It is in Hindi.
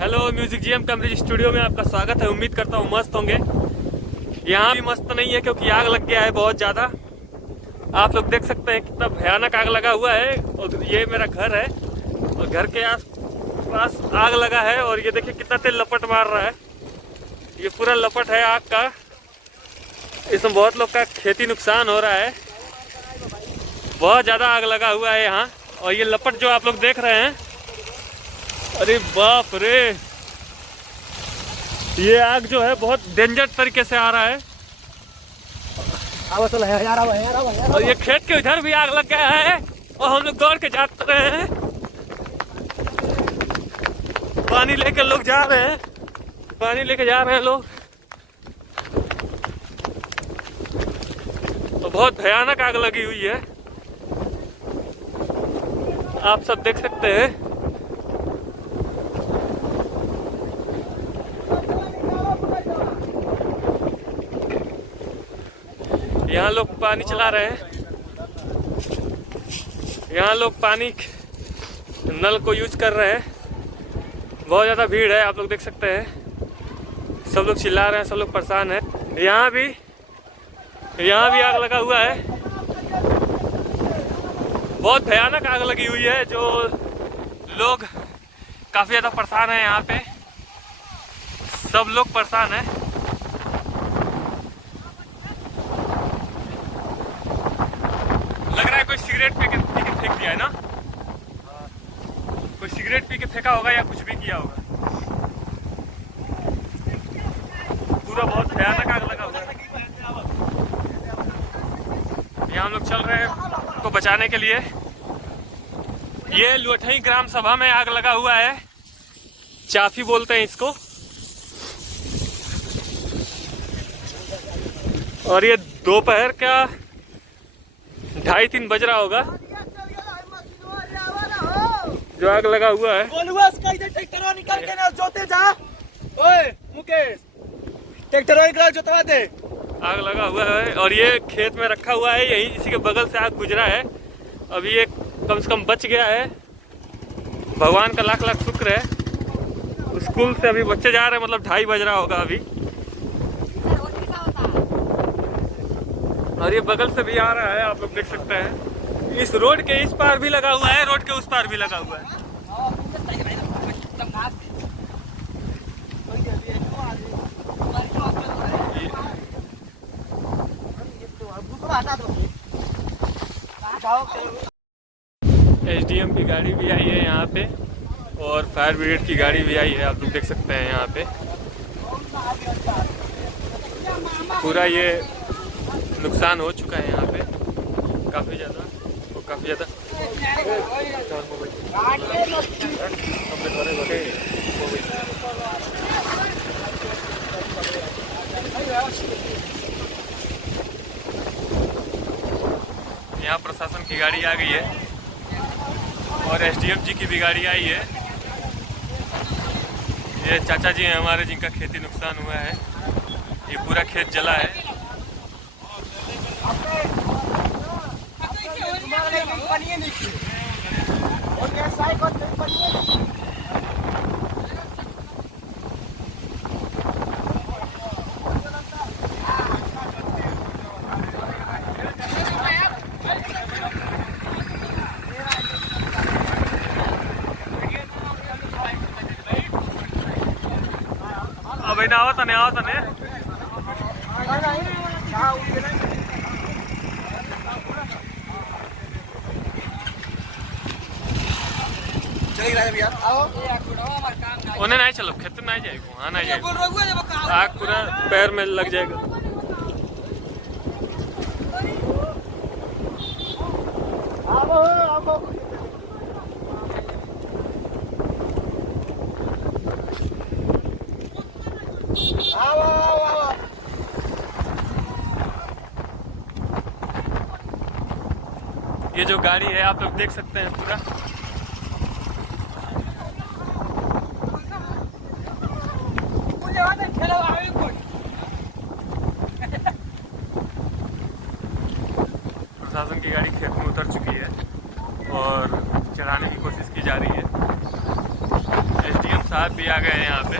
हेलो म्यूजिक जीएम कमरेज स्टूडियो में आपका स्वागत है। उम्मीद करता हूँ मस्त होंगे। यहाँ भी मस्त नहीं है क्योंकि आग लग गया है बहुत ज़्यादा। आप लोग देख सकते हैं कितना भयानक आग लगा हुआ है। और ये मेरा घर है और घर के आस पास आग लगा है और ये देखिए कितना तेज लपट मार रहा है। ये पूरा लपट है आग का। इसमें बहुत लोग का खेती नुकसान हो रहा है। बहुत ज़्यादा आग लगा हुआ है यहाँ। और ये लपट जो आप लोग देख रहे हैं, अरे बाप रे, ये आग जो है बहुत डेंजर तरीके से आ रहा है। और ये खेत के इधर भी आग लग गया है और हम लोग दौड़ के जा रहे हैं। पानी लेके लोग जा रहे हैं, पानी लेके जा रहे हैं लोग। तो बहुत भयानक आग लगी हुई है, आप सब देख सकते हैं। यहाँ लोग पानी चला रहे हैं। यहाँ लोग पानी नल को यूज कर रहे हैं। बहुत ज़्यादा भीड़ है, आप लोग देख सकते हैं। सब लोग चिल्ला रहे हैं, सब लोग परेशान हैं। यहाँ भी आग लगा हुआ है। बहुत भयानक आग लगी हुई है, जो लोग काफ़ी ज़्यादा परेशान हैं। यहाँ पे सब लोग परेशान हैं। लग रहा है कोई सिगरेट पी के फेंक दिया है ना। कोई सिगरेट पी के फेंका होगा या कुछ भी किया होगा। पूरा बहुत भयानक आग लगा हुआ है। यहाँ हम लोग चल रहे हैं को बचाने के लिए। ये लोठई ग्राम सभा में आग लगा हुआ है। चाफी बोलते हैं इसको। और ये दोपहर का 2:30-3 बज रहा होगा जो आग लगा हुआ है। आग लगा हुआ है और ये खेत में रखा हुआ है। यही इसी के बगल से आग गुजरा है। अभी ये कम से कम बच गया है। भगवान का लाख लाख शुक्र है। स्कूल से अभी बच्चे जा रहे हैं, मतलब 2:30 बज रहा होगा अभी। और ये बगल से भी आ रहा है, आप लोग देख सकते हैं। इस रोड के इस पार भी लगा हुआ है, रोड के उस पार भी लगा हुआ है। एसडीएम की गाड़ी भी आई है यहाँ पे और फायर ब्रिगेड की गाड़ी भी आई है, आप लोग देख सकते हैं। यहाँ पे पूरा ये नुकसान हो चुका है यहाँ पे काफ़ी ज़्यादा। यहाँ प्रशासन की गाड़ी आ गई है और एसडीएम जी की भी गाड़ी आई है। ये चाचा जी हैं हमारे, जिनका खेती नुकसान हुआ है। ये पूरा खेत जला है। अब इन्हें आवता नहीं उन्हें नहीं चलो, खेत नहीं जाएगा, वहाँ नहीं जाएगा। आग पूरा पैर में लग जाएगा। ये जो गाड़ी है आप लोग देख सकते हैं पूरा। प्रशासन की गाड़ी खेत में उतर चुकी है और चढ़ाने की कोशिश की जा रही है। एसडीएम साहब साहब भी आ गए हैं यहाँ पे।